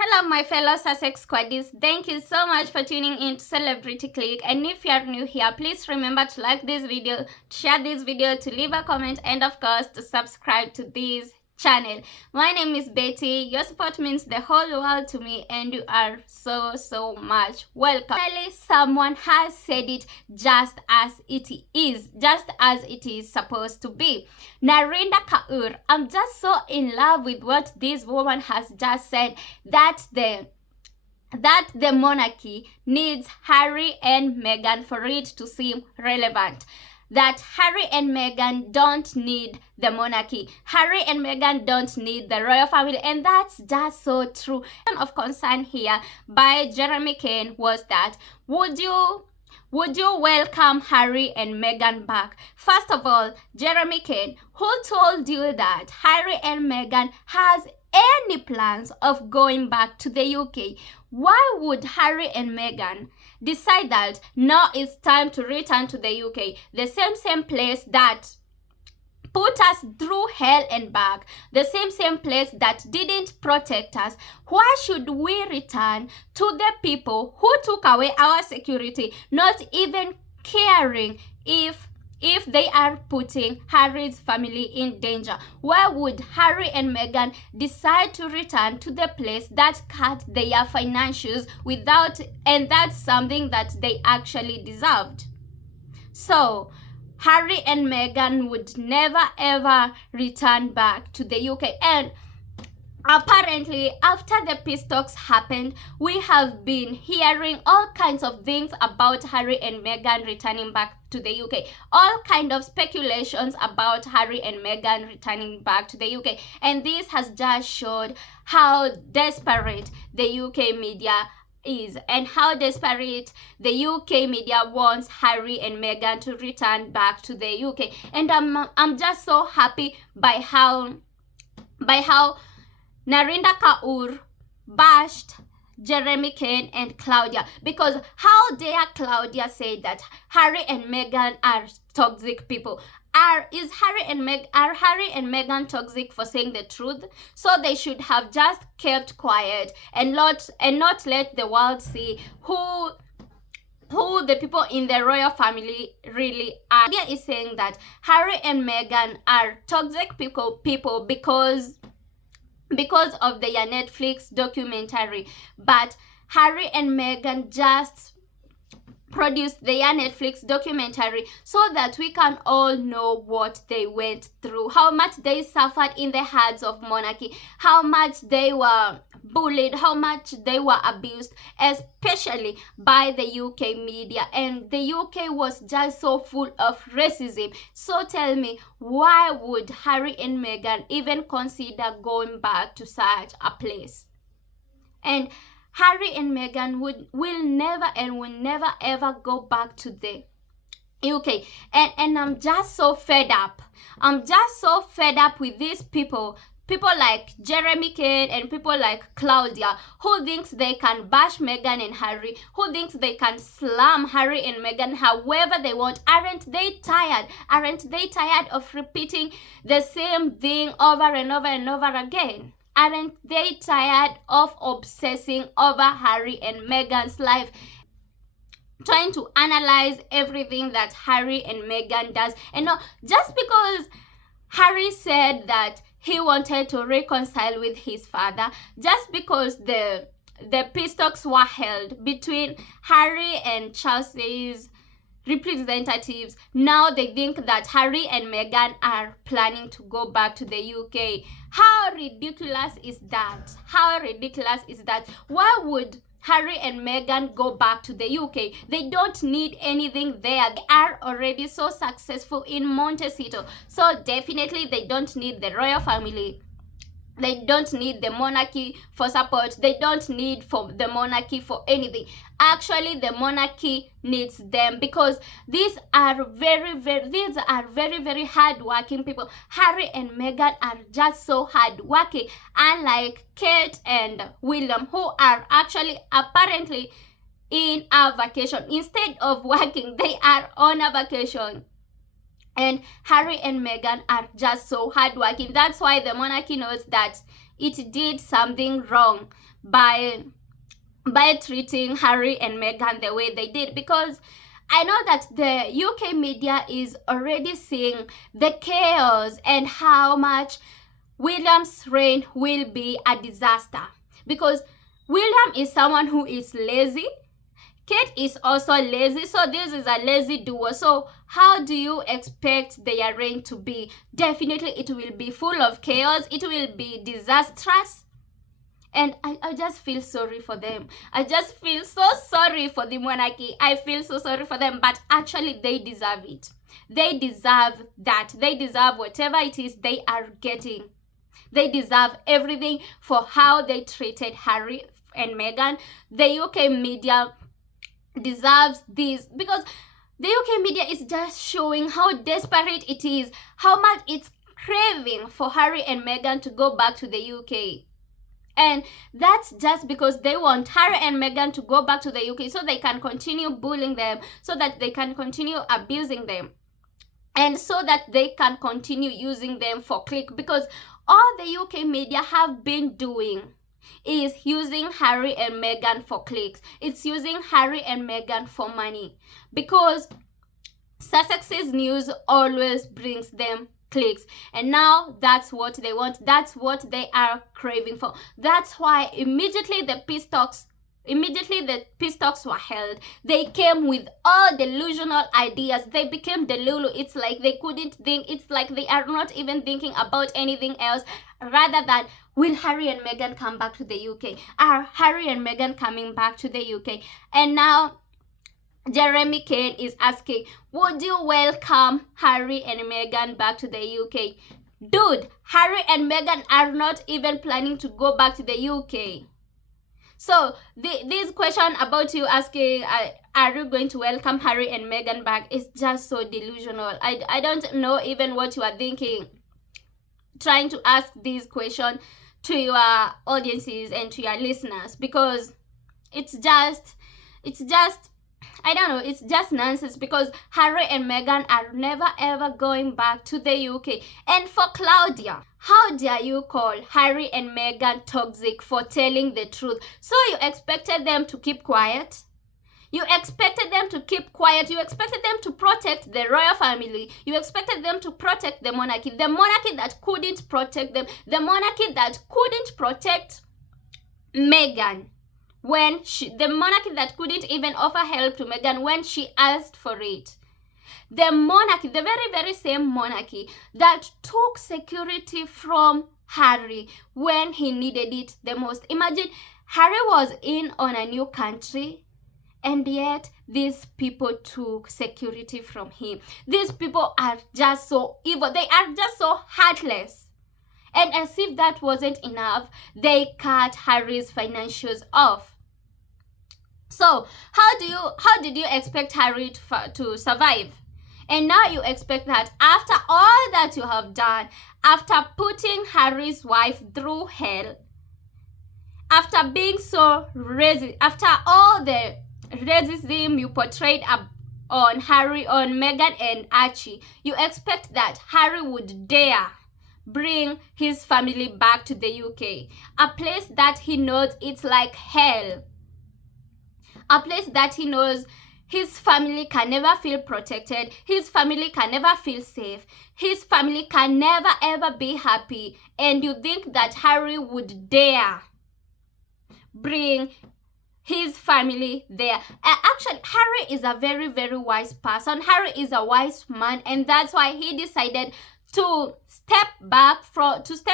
Hello, my fellow Sussex squaddies. Thank you so much for tuning in to Celebrity Click. And if you are new here, please remember to like this video, share this video, to leave a comment, and of course to subscribe to this channel. My name is Betty. Your support means the whole world to me, and you are so much welcome. Finally, someone has said it just as it is supposed to be. Narinder Kaur, I'm just so in love with what this woman has just said, that the monarchy needs Harry and Meghan for it to seem relevant. That Harry and Meghan don't need the monarchy. Harry and Meghan don't need the royal family, and that's just so true. Of concern here by Jeremy Kane was that, would you welcome Harry and Meghan back? First of all, Jeremy Kane, who told you that Harry and Meghan has any plans of going back to the UK? Why would Harry and Meghan decide that now it's time to return to the UK, the same place that put us through hell and back, the same place that didn't protect us? Why should we return to the people who took away our security, not even caring if they are putting Harry's family in danger? Why would Harry and Meghan decide to return to the place that cut their financials and that's something that they actually deserved? So Harry and Meghan would never ever return back to the UK. And apparently, after the peace talks happened, we have been hearing all kinds of things about Harry and Meghan returning back to the UK. All kind of speculations about Harry and Meghan returning back to the UK. And this has just showed how desperate the UK media is, and how desperate the UK media wants Harry and Meghan to return back to the UK. And I'm just so happy by how Narinder Kaur bashed Jeremy Kane and Claudia, because how dare Claudia say that Harry and Meghan are toxic people? Are Harry and Meghan toxic for saying the truth? So they should have just kept quiet and not let the world see who the people in the royal family really are. Claudia is saying that Harry and Meghan are toxic people because of their Netflix documentary. But Harry and Meghan just produced their Netflix documentary so that we can all know what they went through, how much they suffered in the hands of monarchy, how much they were bullied, how much they were abused, especially by the UK media. And the UK was just so full of racism. So tell me, why would Harry and Meghan even consider going back to such a place? And Harry and Meghan will never ever go back to the UK. And I'm just so fed up. I'm just so fed up with these people like Jeremy Kane and people like Claudia, who thinks they can bash Meghan and Harry, who thinks they can slam Harry and Meghan however they want. Aren't they tired? Aren't they tired of repeating the same thing over and over and over again? Aren't they tired of obsessing over Harry and Meghan's life, trying to analyze everything that Harry and Meghan does? And no, just because Harry said that he wanted to reconcile with his father, just because the peace talks were held between Harry and Chelsea's representatives, now they think that Harry and Meghan are planning to go back to the UK. How ridiculous is that? How ridiculous is that? Why would Harry and Meghan go back to the UK? They don't need anything there. They are already so successful in Montecito. So definitely they don't need the royal family. They don't need the monarchy for support. They don't need the monarchy for anything. Actually, the monarchy needs them, because these are very hard-working people. Harry and Meghan are just so hard-working, unlike Kate and William, who are actually apparently in a vacation. Instead of working, they are on a vacation. And Harry and Meghan are just so hardworking. That's why the monarchy knows that it did something wrong by treating Harry and Meghan the way they did, because I know that the UK media is already seeing the chaos and how much William's reign will be a disaster, because William is someone who is lazy. Kate is also lazy, so this is a lazy duo. So how do you expect their reign to be? Definitely it will be full of chaos. It will be disastrous. And I just feel sorry for them. I just feel so sorry for the monarchy. I feel so sorry for them, but actually they deserve it. They deserve that. They deserve whatever it is they are getting. They deserve everything for how they treated Harry and Meghan. The UK media deserves this, because the UK media is just showing how desperate it is, how much it's craving for Harry and Meghan to go back to the UK. And that's just because they want Harry and Meghan to go back to the UK so they can continue bullying them, so that they can continue abusing them, and so that they can continue using them for click. Because all the UK media have been doing is using Harry and Meghan for clicks. It's using Harry and Meghan for money, because Sussex's news always brings them clicks, and now that's what they want. That's what they are craving for. That's why immediately the peace talks were held, they came with all delusional ideas. They became delulu. It's like they couldn't think. It's like they are not even thinking about anything else rather than, will Harry and Meghan come back to the UK? Are Harry and Meghan coming back to the UK? And now Jeremy Kane is asking, would you welcome Harry and Meghan back to the UK? Dude, Harry and Meghan are not even planning to go back to the UK. So this question about you asking, are you going to welcome Harry and Meghan back, is just so delusional. I don't know even what you are thinking, trying to ask this question to your audiences and to your listeners, because it's just I don't know, it's just nonsense, because Harry and Meghan are never ever going back to the UK. And for Claudia, how dare you call Harry and Meghan toxic for telling the truth? So you expected them to keep quiet? You expected them to keep quiet. You expected them to protect the royal family. You expected them to protect the monarchy that couldn't protect them, the monarchy that couldn't protect Meghan. The monarchy that couldn't even offer help to Meghan when she asked for it. The monarchy, the very, very same monarchy that took security from Harry when he needed it the most. Imagine, Harry was in on a new country, and yet these people took security from him. These people are just so evil. They are just so heartless. And as if that wasn't enough, they cut Harry's financials off. So how did you expect Harry to survive? And now you expect that after all that you have done, after putting Harry's wife through hell, after being so racist, after all the racism you portrayed on Harry, on Meghan and Archie, you expect that Harry would dare bring his family back to the UK, a place that he knows it's like hell, a place that he knows his family can never feel protected, his family can never feel safe, his family can never ever be happy, and you think that Harry would dare bring his family there. Actually, Harry is a very, very wise person. Harry is a wise man, and that's why he decided to step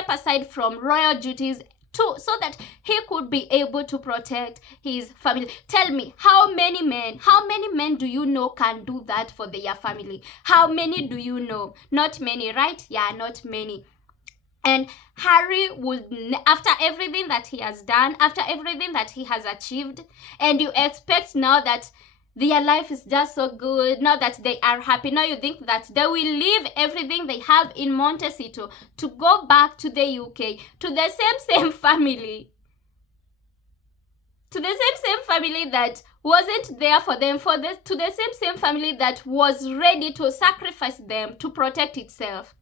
aside from royal duties so that he could be able to protect his family. Tell me, how many men do you know can do that for their family? How many do you know? Not many, right? Yeah, not many. And Harry would, after everything that he has done, after everything that he has achieved, and you expect now that their life is just so good, now that they are happy, now you think that they will leave everything they have in Montecito to go back to the UK, to the same family, to the same family that wasn't there for them, to the same family that was ready to sacrifice them to protect itself.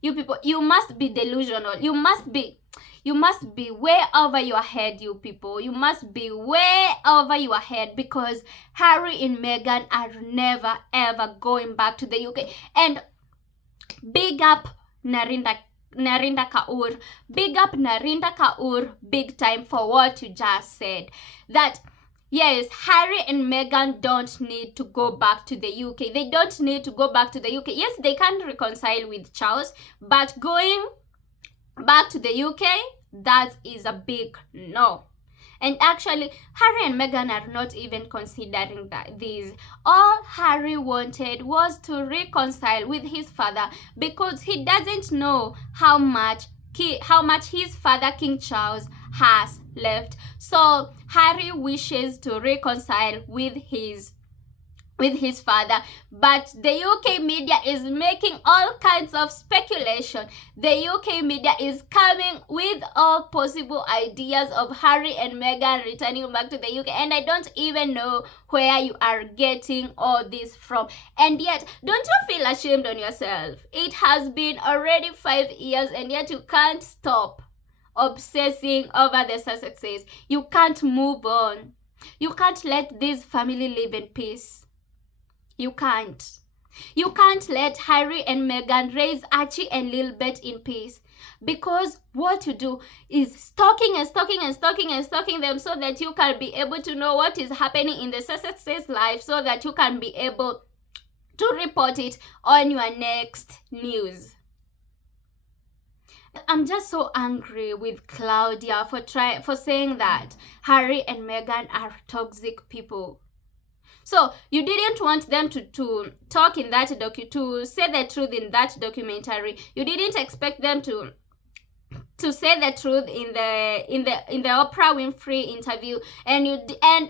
You people, you must be delusional. You must be You must be way over your head, you people. You must be way over your head, because Harry and Meghan are never ever going back to the UK. And big up Narinder Kaur. Big up Narinder Kaur big time for what you just said. That yes, Harry and Meghan don't need to go back to the UK. They don't need to go back to the UK. Yes, they can reconcile with Charles, but going back to the UK, that is a big no. And actually, Harry and Meghan are not even considering this. All Harry wanted was to reconcile with his father, because he doesn't know how much his father, King Charles, has left. So Harry wishes to reconcile with his father, but the UK media is making all kinds of speculation. The UK media is coming with all possible ideas of Harry and Meghan returning back to the UK, and I don't even know where you are getting all this from. And yet, don't you feel ashamed on yourself? It has been already 5 years, and yet you can't stop obsessing over the Sussexes. You can't move on. You can't let this family live in peace. You can't. You can't let Harry and Meghan raise Archie and Lilbert in peace, because what you do is stalking them so that you can be able to know what is happening in the Sussexes' life, so that you can be able to report it on your next news. I'm just so angry with Claudia for saying that Harry and Meghan are toxic people. So you didn't want them to talk in that to say the truth in that documentary. You didn't expect them to say the truth in the Oprah Winfrey interview, and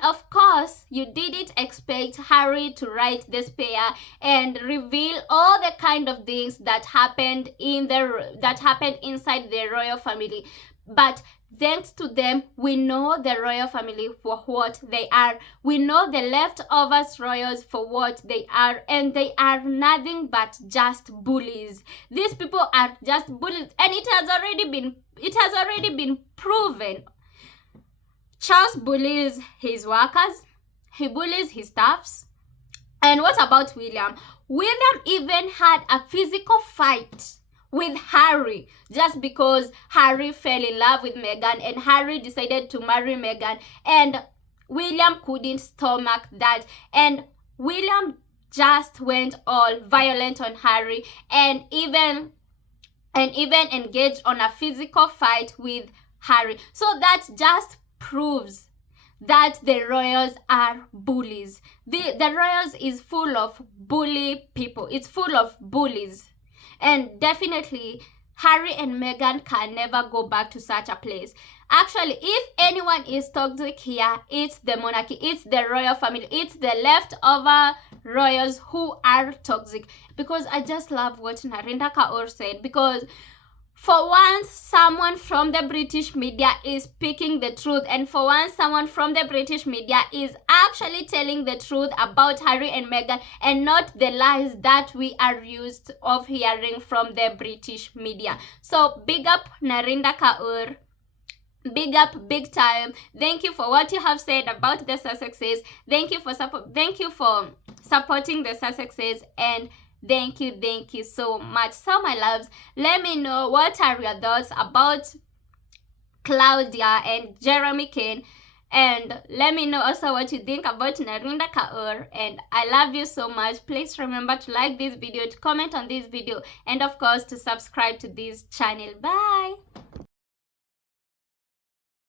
of course you didn't expect Harry to write this pair and reveal all the kind of things that happened inside the royal family. But thanks to them, we know the royal family for what they are. We know the leftovers royals for what they are, and they are nothing but just bullies. These people are just bullies, and it has already been proven. Charles bullies his workers, he bullies his staffs. And what about William? William even had a physical fight with Harry, just because Harry fell in love with Meghan and Harry decided to marry Meghan, and William couldn't stomach that, and William just went all violent on Harry, and even engaged on a physical fight with Harry. So that just proves that the royals are bullies. The royals is full of bully people. It's full of bullies. And definitely, Harry and Meghan can never go back to such a place. Actually, if anyone is toxic here, it's the monarchy, it's the royal family, it's the leftover royals who are toxic. Because I just love what Narinder Kaur said, because for once, someone from the British media is speaking the truth. And for once, someone from the British media is actually telling the truth about Harry and Meghan, and not the lies that we are used of hearing from the British media. So big up Narinder Kaur. Big up, big time. Thank you for what you have said about the Sussexes. Thank you for supporting the Sussexes, and thank you so much. So my loves, let me know what are your thoughts about Claudia and Jeremy Kane, and let me know also what you think about Narinder Kaur. And I love you so much. Please remember to like this video, to comment on this video, and of course to subscribe to this channel. Bye.